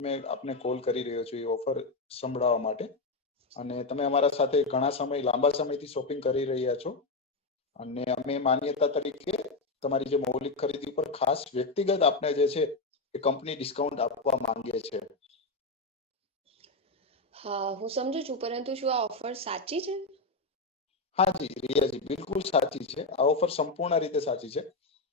મેં આપને કોલ કરી રહ્યો છું એ ઓફર સંભળાવવા માટે. અને તમે અમારા સાથે ઘણા લાંબા સમયથી શોપિંગ કરી રહ્યા છો અને અમે માન્યતા તરીકે તમારી જે મૌલિક ખરીદી પર ખાસ વ્યક્તિગત આપને જે છે એ કંપની ડિસ્કાઉન્ટ આપવા માંગે છે. હા, હું સમજુ છું, પરંતુ શું આ ઓફર સાચી છે? હા જી રિયાજી, બિલકુલ સાચી છે. આ ઓફર સંપૂર્ણ રીતે સાચી છે.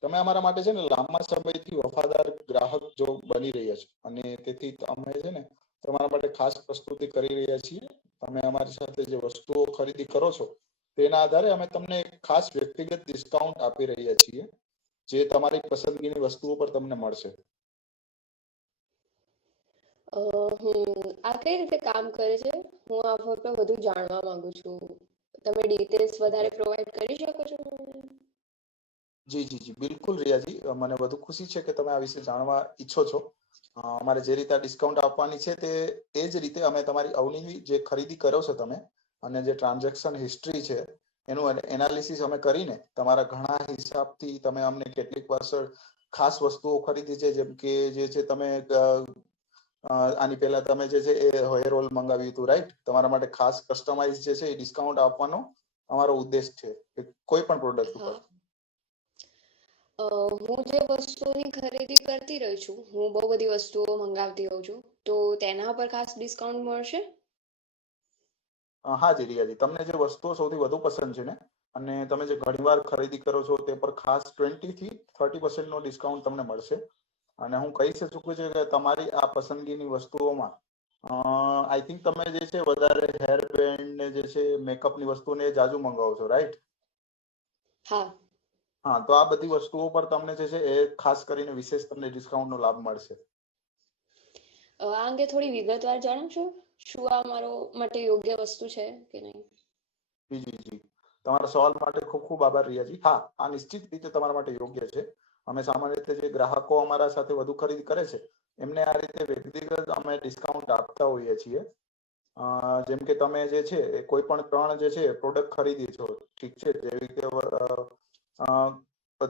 તમે અમારા માટે છે ને લાંબા સમયથી વફાદાર ગ્રાહક જો બની રહ્યા છો અને તેથી અમે છે ને તમારા માટે ખાસ પ્રસ્તુતિ કરી રહ્યા છીએ. તમે અમારી સાથે જે વસ્તુઓ ખરીદી કરો છો તેના આધારે અમે તમને ખાસ વ્યક્તિગત ડિસ્કાઉન્ટ આપી રહ્યા છીએ, જે તમારી પસંદગીની વસ્તુઓ પર તમને મળશે. આ કઈ રીતે કામ કરે છે? હું આ ઓફર પર વધુ જાણવા માંગુ છું. તમે ડિટેલ્સ વધારે પ્રોવાઈડ કરી શકો છો મને? જી જી જી, બિલકુલ રિયાજી, મને વધુ ખુશી છે કે તમે આ વિશે જાણવા ઈચ્છો છો. અમારે જે રીતે ડિસ્કાઉન્ટ આપવાની છે તે એ જ રીતે અમે તમારી અવનવી જે ખરીદી કરો છો તમે અને જે ટ્રાન્ઝેક્શન હિસ્ટ્રી છે એનું એનાલિસિસ અમે કરીને તમારા ઘણા હિસાબથી તમે અમને કેટલીક વર્ષ ખાસ વસ્તુઓ ખરીદી છે, જેમ કે જે છે તમે આની પહેલા તમે જે છે એ હેર ઓઇલ મંગાવ્યું હતું, રાઈટ? તમારા માટે ખાસ કસ્ટમાઇઝ જે છે એ ડિસ્કાઉન્ટ આપવાનો અમારો ઉદ્દેશ છે કોઈ પણ પ્રોડક્ટ ઉપર. હા. હું જે વસ્તુની ખરીદી કરતી રહી છું, હું બહુ બધી વસ્તુઓ મંગાવતી હોઉં છું, તો તેના પર ખાસ ડિસ્કાઉન્ટ મળશે? હા જી રિયાજી, તમને જે વસ્તુઓ સૌથી વધુ પસંદ છે ને અને તમે જે ઘણીવાર ખરીદી કરો છો તે પર ખાસ 20 થી 30% નો ડિસ્કાઉન્ટ તમને મળશે. અને હું કહી શકું છું કે તમારી આ પસંદગીની વસ્તુઓમાં આઈ થિંક તમે જે છે વધારે હેર બેન્ડ ને જે છે મેકઅપ ની વસ્તુ ને જાજુ મંગાવો છો, રાઈટ? હા. હા, તો આ બધી વસ્તુઓ પર તમને જે છે એ ખાસ કરીને વિશેષ તમને ડિસ્કાઉન્ટ નો લાભ મળશે. આ અંગે થોડી વિગતવાર જણાવશો? શું આ મારો માટે યોગ્ય વસ્તુ છે કે નહીં? જી જી જી, તમારા સવાલ માટે ખૂબ ખૂબ આભાર રિયાજી. હા, આ નિશ્ચિત રીતે તમારા માટે યોગ્ય છે. અમે સામાન્ય રીતે જે ગ્રાહકો અમારા સાથે વધુ ખરીદી કરે છે એમને આ રીતે વ્યક્તિગત અમે ડિસ્કાઉન્ટ આપતા હોઈએ છીએ. જેમ કે તમે જે છે એ કોઈ પણ ત્રણ જે છે પ્રોડક્ટ ખરીદી છો, ઠીક છે, જેવી રીતે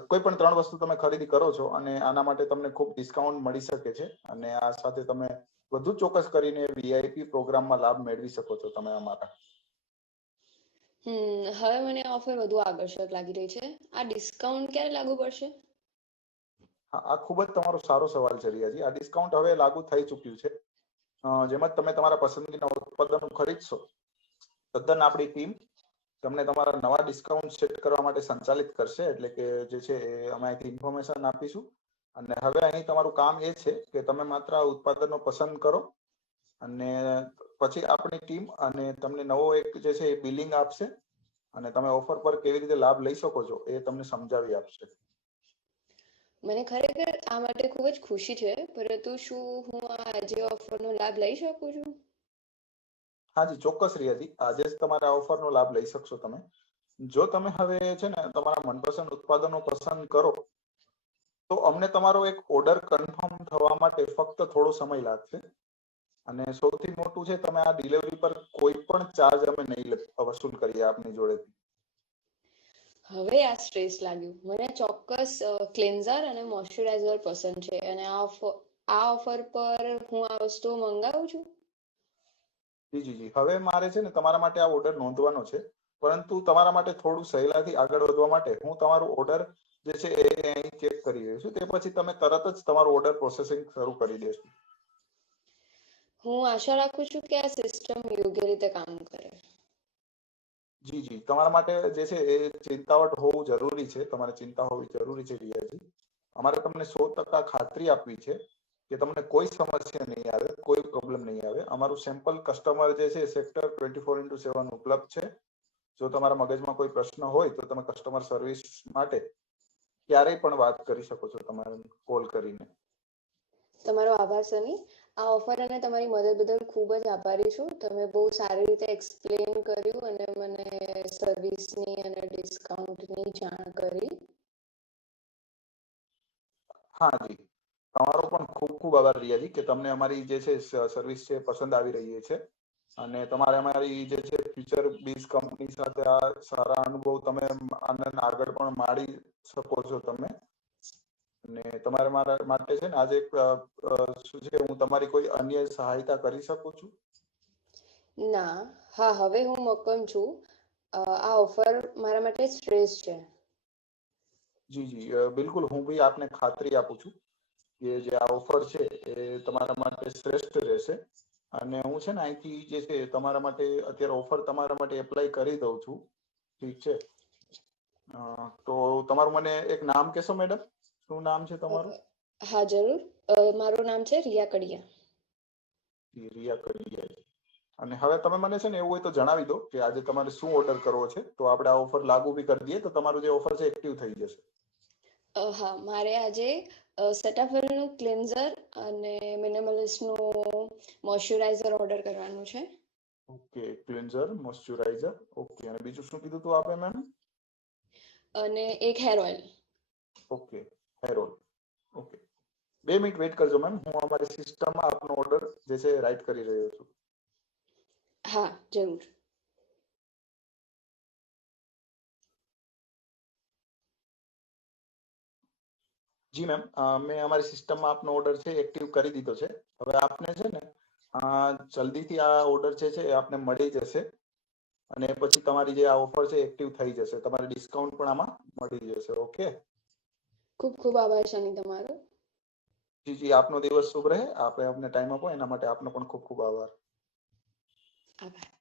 કોઈ પણ ત્રણ વસ્તુ તમે ખરીદી કરો છો અને આના માટે તમને ખૂબ ડિસ્કાઉન્ટ મળી શકે છે અને આ સાથે તમે વધુ ચોક્કસ કરીને વીઆઈપી પ્રોગ્રામમાં લાભ મેળવી શકો છો તમે અમારા. હવે મને ઓફર વધુ આકર્ષક લાગી રહી છે. આ ડિસ્કાઉન્ટ ક્યારે લાગુ પડશે? હા, આ ખૂબ જ તમારો સારો સવાલ છે રિયાજી. આ ડિસ્કાઉન્ટ હવે લાગુ થઈ ચૂક્યું છે. જેમ જ તમે તમારા પસંદગીના ઉત્પાદનો ખરીદશો, તદ્દન આપણી ટીમ તમને તમારા નવા ડિસ્કાઉન્ટ સેટ કરવા માટે સંચાલિત કરશે. એટલે કે જે છે એ અમે અહીંથી ઇન્ફોર્મેશન આપીશું અને હવે અહીં તમારું કામ એ છે કે તમે માત્ર આ ઉત્પાદનો પસંદ કરો અને પછી આપણી ટીમ અને તમને નવો એક જે છે એ બિલિંગ આપશે અને તમે ઓફર પર કેવી રીતે લાભ લઈ શકો છો એ તમને સમજાવી આપશે. મને ખરેખર આ માટે ખૂબ જ ખુશી છે, પરંતુ શું હું આજે ઓફરનો લાભ લઈ શકું છું? હાજી ચોક્કસ રિયાજી, આજે જ તમારે આ ઓફરનો લાભ લઈ શકશો તમે. જો તમે હવે છે ને તમારા મનપસંદ ઉત્પાદનો પસંદ કરો તો અમને તમારો એક ઓર્ડર કન્ફર્મ થવા માટે ફક્ત થોડો સમય લાગશે અને સૌથી મોટું છે તમે આ ડિલિવરી પર કોઈ પણ ચાર્જ અમે નહીં વસૂલ કરીએ આપની જોડેથી. હવે આ સ્ટ્રેસ લાગ્યું. મને ચોક્કસ ક્લેન્ઝર અને મોઇશ્ચરાઇઝર પસંદ છે અને આ ઓફર પર હું આ વસ્તુઓ મંગાવું છું. જી જી જી, હવે મારે છે ને તમારા માટે આ ઓર્ડર નોંધવાનો છે, પરંતુ તમારા માટે થોડું સહેલાઈથી આગળ વધવા માટે હું તમારું ઓર્ડર જે છે એ અહીં ચેક કરી રહ્યો છું. તે પછી તમે તરત જ તમારું ઓર્ડર પ્રોસેસિંગ શરૂ કરી દેશું. હું આશા રાખું છું કે આ સિસ્ટમ યોગ્ય રીતે કામ કરે. જી જી, તમારા માટે જે છે એ ચિંતાવટ હોવું જરૂરી છે. તમારે ચિંતા હોવી જરૂરી છે રિયાજી. અમારે તમને 100% ખાતરી આપવી છે કે તમને કોઈ સમસ્યા નહીં આવે, કોઈ પ્રોબ્લેમ નહીં આવે. અમારું સેમ્પલ કસ્ટમર જે છે સેક્ટર 24x7 ઉપલબ્ધ છે. જો તમારા મગજમાં કોઈ પ્રશ્ન હોય તો તમે કસ્ટમર સર્વિસ માટે ક્યારેય પણ વાત કરી શકો છો તમારે કોલ કરીને. તમારો આભાર સની. આ ઓફર અને તમારી મદદ બદલ ખૂબ જ આભારી છું. તમે બહુ સારી રીતે એક્સપ્લેન કર્યું અને મને સર્વિસની અને ડિસ્કાઉન્ટની જાણ કરી. હા જી, તમારો પણ ખૂબ ખૂબ આભાર રિયાજી કે તમને અમારી જે છે સર્વિસ છે પસંદ આવી રહી છે અને તમારે અમારી જે છે ફ્યુચર બીઝ કંપની સાથે આ સારા અનુભવ તમે આનંદ આગળ પણ માણી શકો છો તમે. અને તમારે મારા માટે છે ને આજે શું છે હું તમારી કોઈ અન્ય સહાયતા કરી શકું છું? ના, હા, હવે હું મક્કમ છું. આ ઓફર મારા માટે શ્રેષ્ઠ છે. જી જી બિલકુલ, હું બી આપને ખાતરી આપું છું કે જે આ ઓફર છે એ તમારા માટે શ્રેષ્ઠ રહેશે. અને હું છે ને અહીંથી જે છે તમારા માટે અત્યારે ઓફર તમારા માટે એપ્લાય કરી દઉં છું. ઠીક છે. તો તમારું મને એક નામ કહેશો મેડમ? શું નામ છે તમારું? હા, જરૂર. મારું નામ છે રિયા કડિયા. રિયા કડિયા. અને હવે તમે મને છે ને એવું હોય તો જણાવી દો કે આજે તમારે શું ઓર્ડર કરવો છે, તો આપણે આ ઓફર લાગુ બી કરી દઈએ તો તમારું જે ઓફર છે એક્ટિવ થઈ જશે. હા, મારે આજે સેટાફિલનું ક્લિન્ઝર અને મિનિમલિસ્ટનું મોઇશ્ચરાઇઝર ઓર્ડર કરવાનું છે. Okay, cleanser, moisturiser. ઓકે, અને બીજું શું કીધું તું આપે મેમ? અને એક hair oil. Okay, hair oil. Okay, 2 minute wait કરજો મેમ, હું અમારી સિસ્ટમમાં આપનો ઓર્ડર જે છે રાઈટ કરી રહ્યો છું. હા, જરૂર. જી મેમ, મેં અમારી સિસ્ટમમાં આપનો ઓર્ડર છે એક્ટિવ કરી દીધો છે. હવે આપને છે ને જલ્દીથી આ ઓર્ડર છે એ આપને મળી જશે. અને પછી તમારી જે આ ઓફર છે એક્ટિવ થઈ જશે. તમારે ડિસ્કાઉન્ટ પણ આમાં મળી જશે. ઓકે. ખૂબ ખૂબ આભાર શની તમારો. જી જી, આપનો દિવસ શુભ રહે. આપે અમને ટાઈમ આપો એના માટે આપનો પણ ખૂબ ખૂબ આભાર. આભાર.